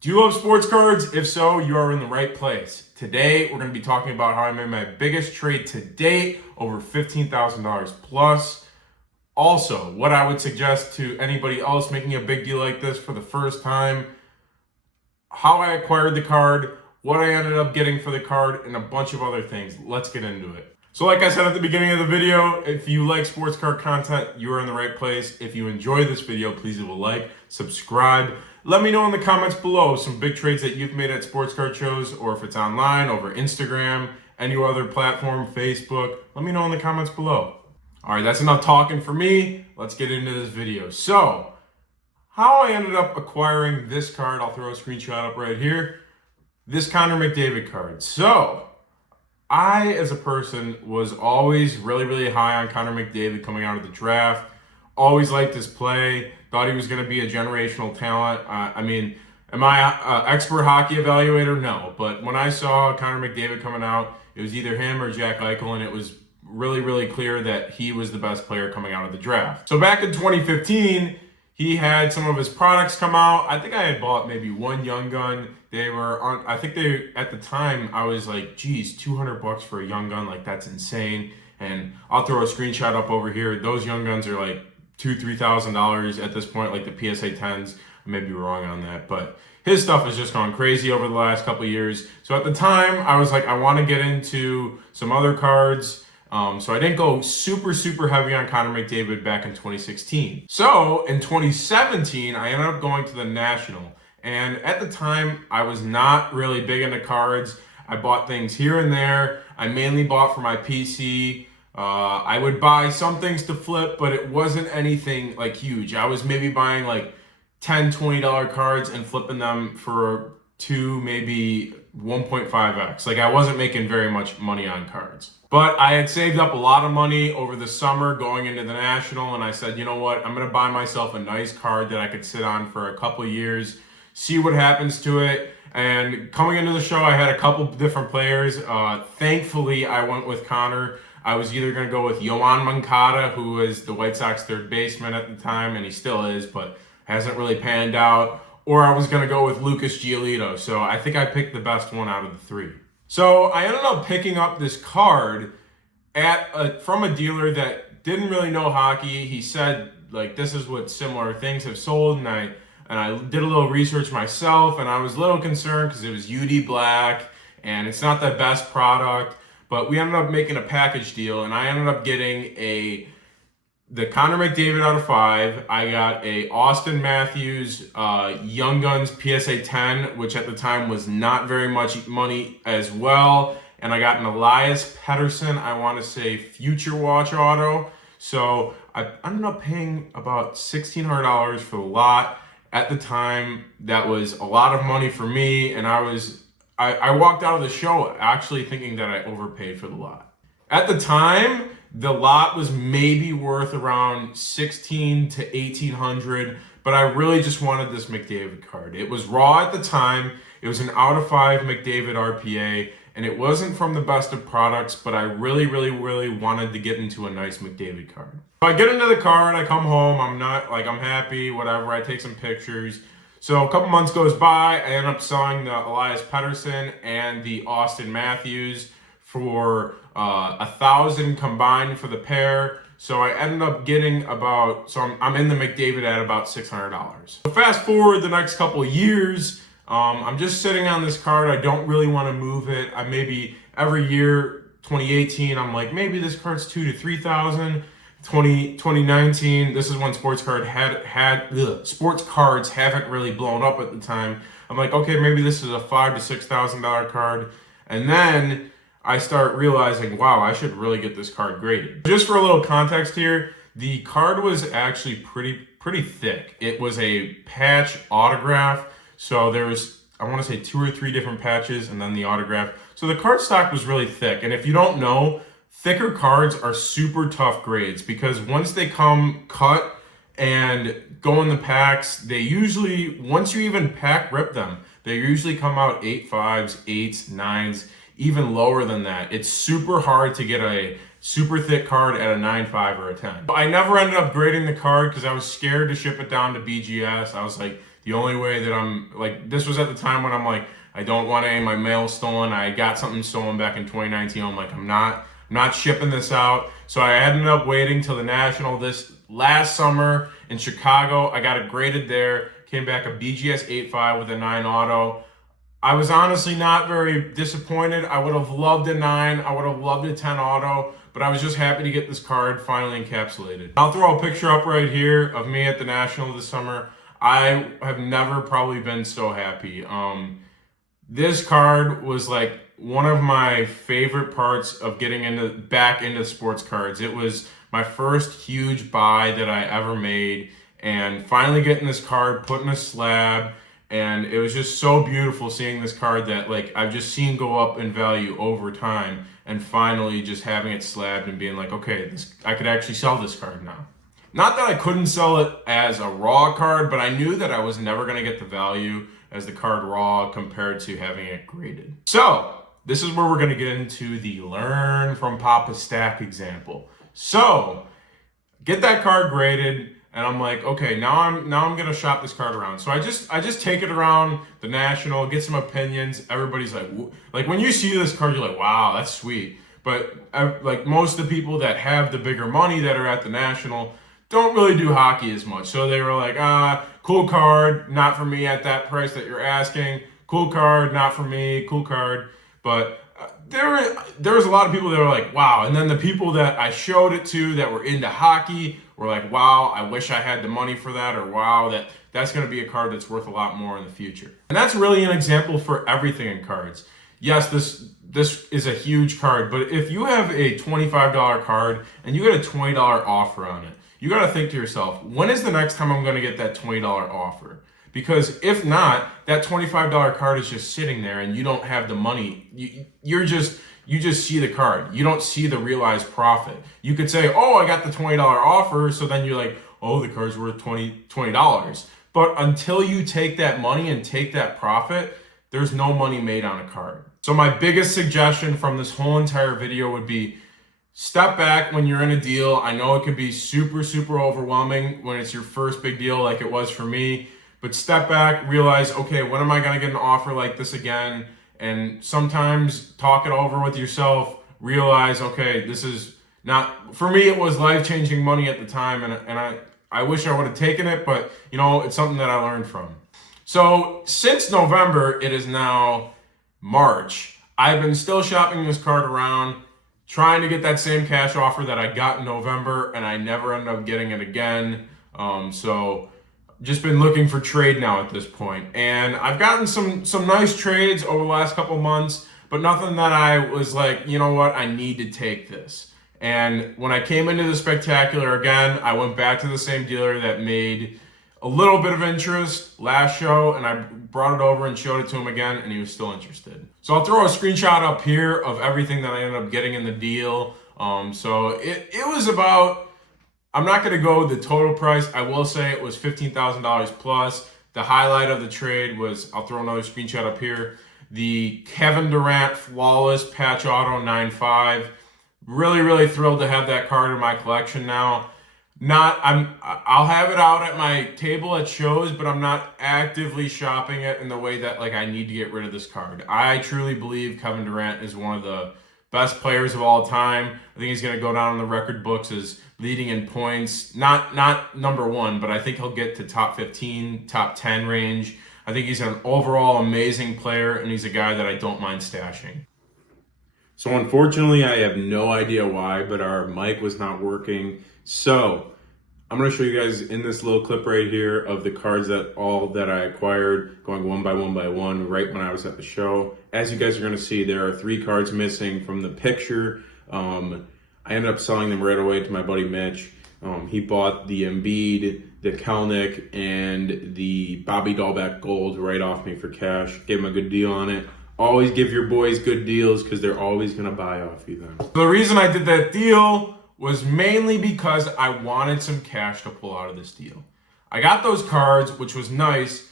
Do you love sports cards? If so, you are in the right place. Today, we're going to be talking about how I made my biggest trade to date, over $15,000 plus. Also, what I would suggest to anybody else making a big deal like this for the first time, how I acquired the card, what I ended up getting for the card, and a bunch of other things. Let's get into it. So like I said at the beginning of the video, if you like sports card content, you are in the right place. If you enjoy this video, please leave a like, subscribe. Let me know in the comments below some big trades that you've made at sports card shows, or if it's online, over Instagram, any other platform, Facebook. Let me know in the comments below. All right, that's enough talking for me. Let's get into this video. So, how I ended up acquiring this card, I'll throw a screenshot up right here. This Connor McDavid card. So, I, as a person, was always really high on Connor McDavid coming out of the draft. Always liked his play. Thought he was going to be a generational talent. Am I an expert hockey evaluator? No. But when I saw Connor McDavid coming out, it was either him or Jack Eichel, and it was really clear that he was the best player coming out of the draft. So back in 2015, he had some of his products come out. I think I had bought maybe one Young Gun. They were on, I think they, at the time, I was like, geez, $200 for a Young Gun, like that's insane. And I'll throw a screenshot up over here. Those Young Guns are like $2,000-$3,000 at this point, like the PSA 10s. I may be wrong on that, but his stuff has just gone crazy over the last couple of years. So at the time, I was like, I want to get into some other cards. So I didn't go super heavy on Connor McDavid back in 2016. So in 2017, I ended up going to the National. And at the time, I was not really big into cards. I bought things here and there. I mainly bought for my PC. I would buy some things to flip, but it wasn't anything like huge. I was maybe buying like $10, $20 cards and flipping them for 2, maybe 1.5x. Like I wasn't making very much money on cards. But I had saved up a lot of money over the summer going into the National, and I said, you know what, I'm gonna buy myself a nice card that I could sit on for a couple of years, see what happens to it. And coming into the show, I had a couple different players. Thankfully, I went with Connor. I was either going to go with Yoan Moncada, who was the White Sox third baseman at the time, and he still is, but hasn't really panned out, or I was going to go with Lucas Giolito. So I think I picked the best one out of the three. So I ended up picking up this card from a dealer that didn't really know hockey. He said, like, this is what similar things have sold, and I did a little research myself, and I was a little concerned because it was UD Black, and it's not the best product. But we ended up making a package deal, and I ended up getting the Connor McDavid out of 5. I got a Austin Matthews Young Guns PSA 10, which at the time was not very much money as well. And I got an Elias Pettersson, I want to say Future Watch Auto. So I ended up paying about $1,600 for the lot. At the time, that was a lot of money for me, and I walked out of the show actually thinking that I overpaid for the lot. At the time, the lot was maybe worth around $1,600 to $1,800, but I really just wanted this McDavid card. It was raw at the time. It was an out of 5 McDavid RPA, and it wasn't from the best of products, but I really wanted to get into a nice McDavid card. So I get into the card, I come home, I'm happy, whatever, I take some pictures. So a couple months goes by, I end up selling the Elias Pettersson and the Austin Matthews for $1,000 combined for the pair. So I ended up getting I'm in the McDavid at about $600. So fast forward the next couple of years, I'm just sitting on this card. I don't really want to move it. I maybe every year, 2018, I'm like, maybe this card's $2,000 to $3,000. 2019, this is when sports cards haven't really blown up at the time. I'm like, okay, maybe this is a $5,000 to $6,000 card. And then I start realizing, wow, I should really get this card graded. Just for a little context here, the card was actually pretty thick. It was a patch autograph. So there was, I want to say 2 or 3 different patches and then the autograph. So the card stock was really thick. And if you don't know, thicker cards are super tough grades because once they come cut and go in the packs, they usually, once you even pack rip them, they usually come out 8.5s, 8s, 9s, even lower than that. It's super hard to get a super thick card at a 9.5 or a 10. But I never ended up grading the card because I was scared to ship it down to BGS. I was like, The only way that I'm like, this was at the time when I'm like, I don't want any of my mail stolen. I got something stolen back in 2019. I'm like, I'm not shipping this out. So I ended up waiting till the National this last summer in Chicago. I got it graded there. Came back a BGS 8.5 with a 9 auto. I was honestly not very disappointed. I would have loved a 9. I would have loved a 10 auto, but I was just happy to get this card finally encapsulated. I'll throw a picture up right here of me at the National this summer. I have never probably been so happy. This card was like one of my favorite parts of getting back into sports cards. It was my first huge buy that I ever made, and finally getting this card put in a slab. And it was just so beautiful seeing this card that like I've just seen go up in value over time, and finally just having it slabbed and being like, okay, I could actually sell this card now. Not that I couldn't sell it as a raw card, but I knew that I was never going to get the value as the card raw compared to having it graded. So this is where we're going to get into the learn from Papa Stack example. So get that card graded, and I'm like, okay, now I'm gonna shop this card around. So I just take it around the National, get some opinions. Everybody's like when you see this card, you're like, wow, that's sweet. But like most of the people that have the bigger money that are at the National don't really do hockey as much. So they were like, cool card, not for me at that price that you're asking. Cool card, not for me. Cool card, but. There was a lot of people that were like, wow. And then the people that I showed it to that were into hockey were like, wow, I wish I had the money for that, or wow, that's going to be a card that's worth a lot more in the future. And that's really an example for everything in cards. Yes, this is a huge card, but if you have a $25 card and you get a $20 offer on it, you got to think to yourself, when is the next time I'm going to get that $20 offer? Because if not, that $25 card is just sitting there and you don't have the money. You just see the card. You don't see the realized profit. You could say, oh, I got the $20 offer. So then you're like, oh, the card's worth $20. But until you take that money and take that profit, there's no money made on a card. So my biggest suggestion from this whole entire video would be step back when you're in a deal. I know it can be super, super overwhelming when it's your first big deal like it was for me. But step back, realize, okay, when am I going to get an offer like this again? And sometimes talk it over with yourself, realize, okay, this is not, for me, it was life-changing money at the time, and I wish I would have taken it, but, it's something that I learned from. So since November, it is now March. I've been still shopping this card around, trying to get that same cash offer that I got in November, and I never ended up getting it again. So just been looking for trade now at this point, and I've gotten some nice trades over the last couple months, but nothing that I was like, you know what, I need to take this. And when I came into the Spectacular again, I went back to the same dealer that made a little bit of interest last show, and I brought it over and showed it to him again, and he was still interested. So I'll throw a screenshot up here of everything that I ended up getting in the deal. So it was about, I'm not going to go with the total price. I will say it was $15,000 plus. The highlight of the trade was, I'll throw another screenshot up here, the Kevin Durant Flawless Patch Auto 9.5. Really, really thrilled to have that card in my collection now. I'll have it out at my table at shows, but I'm not actively shopping it in the way that like I need to get rid of this card. I truly believe Kevin Durant is one of the best players of all time. I think he's going to go down in the record books as leading in points. Not number one, but I think he'll get to top 15, top 10 range. I think he's an overall amazing player, and he's a guy that I don't mind stashing. So unfortunately, I have no idea why, but our mic was not working. So I'm going to show you guys in this little clip right here of the cards that I acquired, going one by one right when I was at the show. As you guys are going to see, there are 3 cards missing from the picture. I ended up selling them right away to my buddy Mitch. He bought the Embiid, the Kelnick, and the Bobby Dahlbeck Gold right off me for cash. Gave him a good deal on it. Always give your boys good deals because they're always going to buy off you then. So the reason I did that deal was mainly because I wanted some cash to pull out of this deal. I got those cards, which was nice,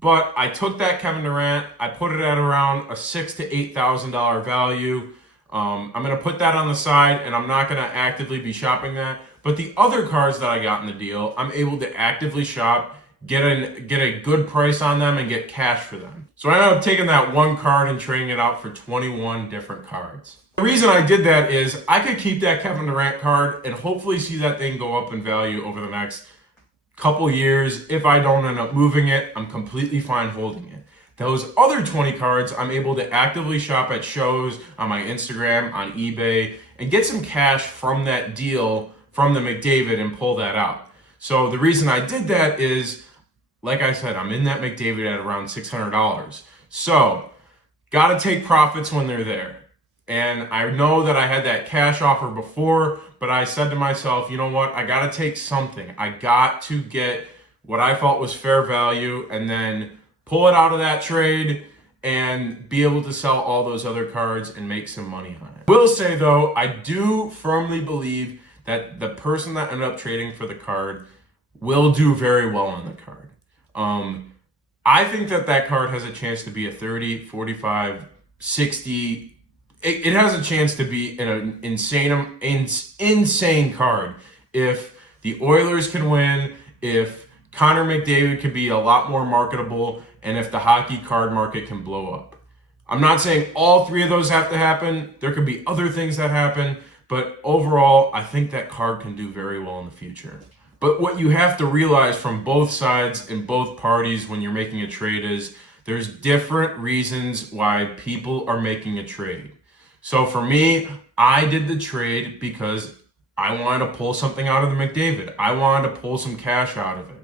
but I took that Kevin Durant, I put it at around a $6,000 to $8,000 value. I'm going to put that on the side, and I'm not going to actively be shopping that. But the other cards that I got in the deal, I'm able to actively shop, get a good price on them and get cash for them. So I ended up taking that one card and trading it out for 21 different cards. The reason I did that is I could keep that Kevin Durant card and hopefully see that thing go up in value over the next couple years. If I don't end up moving it, I'm completely fine holding it. Those other 20 cards, I'm able to actively shop at shows, on my Instagram, on eBay, and get some cash from that deal from the McDavid and pull that out. So the reason I did that is, like I said, I'm in that McDavid at around $600. So, gotta take profits when they're there. And I know that I had that cash offer before, but I said to myself, you know what? I gotta take something. I got to get what I felt was fair value and then pull it out of that trade and be able to sell all those other cards and make some money on it. Will say though, I do firmly believe that the person that ended up trading for the card will do very well on the card. I think that card has a chance to be a 30, 45, 60. It has a chance to be an insane card. If the Oilers can win, if Connor McDavid can be a lot more marketable, and if the hockey card market can blow up. I'm not saying all three of those have to happen. There could be other things that happen, but overall, I think that card can do very well in the future. But what you have to realize from both sides and both parties when you're making a trade is there's different reasons why people are making a trade. So for me, I did the trade because I wanted to pull something out of the McDavid. I wanted to pull some cash out of it.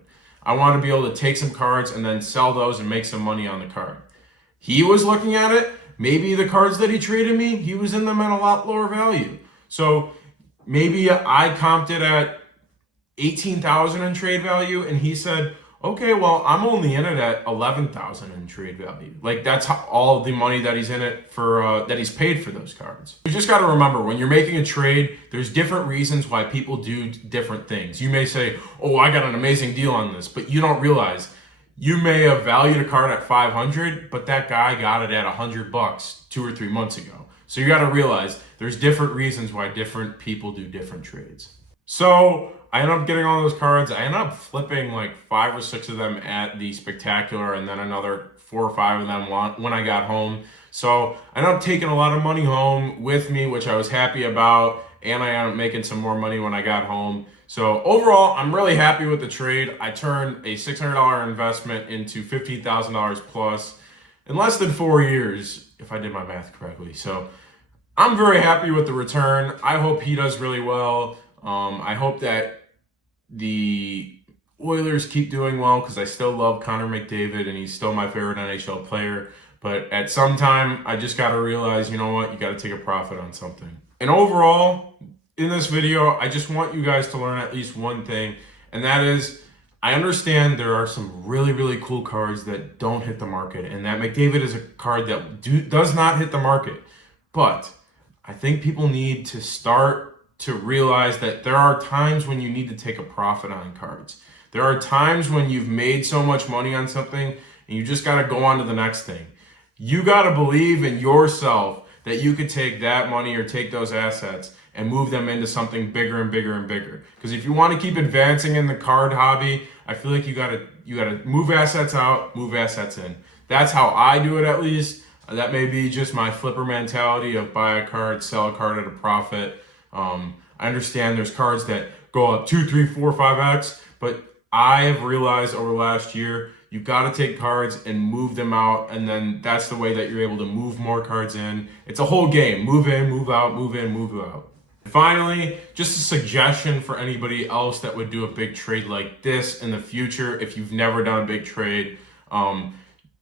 I want to be able to take some cards and then sell those and make some money on the card. He was looking at it. Maybe the cards that he traded me, he was in them at a lot lower value. So maybe I comped it at 18,000 in trade value, and he said, okay, well, I'm only in it at 11,000 in trade value. Like that's all the money that he's in it for, that he's paid for those cards. You just got to remember when you're making a trade, there's different reasons why people do different things. You may say, oh, I got an amazing deal on this, but you don't realize you may have valued a card at 500, but that guy got it at $100 2 or 3 months ago. So you got to realize there's different reasons why different people do different trades. So I ended up getting all those cards. I ended up flipping like 5 or 6 of them at the Spectacular and then another 4 or 5 of them when I got home. So I ended up taking a lot of money home with me, which I was happy about. And I ended up making some more money when I got home. So overall, I'm really happy with the trade. I turned a $600 investment into $15,000 plus in less than 4 years, if I did my math correctly. So I'm very happy with the return. I hope he does really well. I hope that the Oilers keep doing well because I still love Connor McDavid and he's still my favorite NHL player. But at some time, I just got to realize, you know what, you got to take a profit on something. And overall, in this video, I just want you guys to learn at least one thing, and that is I understand there are some really, really cool cards that don't hit the market, and that McDavid is a card that does not hit the market. But I think people need to start to realize that there are times when you need to take a profit on cards. There are times when you've made so much money on something and you just got to go on to the next thing. You got to believe in yourself that you could take that money or take those assets and move them into something bigger and bigger and bigger. Because if you want to keep advancing in the card hobby, I feel like you got to move assets out, move assets in. That's how I do it, at least. That may be just my flipper mentality of buy a card, sell a card at a profit. I understand there's cards that go up 2, 3, 4, 5x, but I have realized over the last year, you got to take cards and move them out, and then that's the way that you're able to move more cards in. It's a whole game. Move in, move out, move in, move out. Finally, just a suggestion for anybody else that would do a big trade like this in the future. If you've never done a big trade,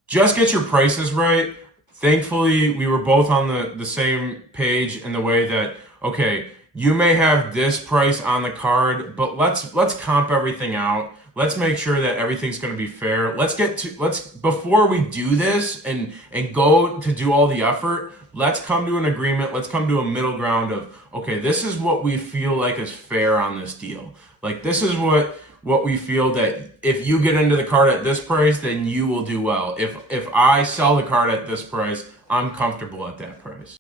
just get your prices right. Thankfully, we were both on the same page in the way that, okay, you may have this price on the card, but let's comp everything out. Let's make sure that everything's going to be fair. Before we do this and go to do all the effort, let's come to an agreement. Let's come to a middle ground of, okay, this is what we feel like is fair on this deal. Like, this is what we feel that if you get into the card at this price, then you will do well. If I sell the card at this price, I'm comfortable at that price.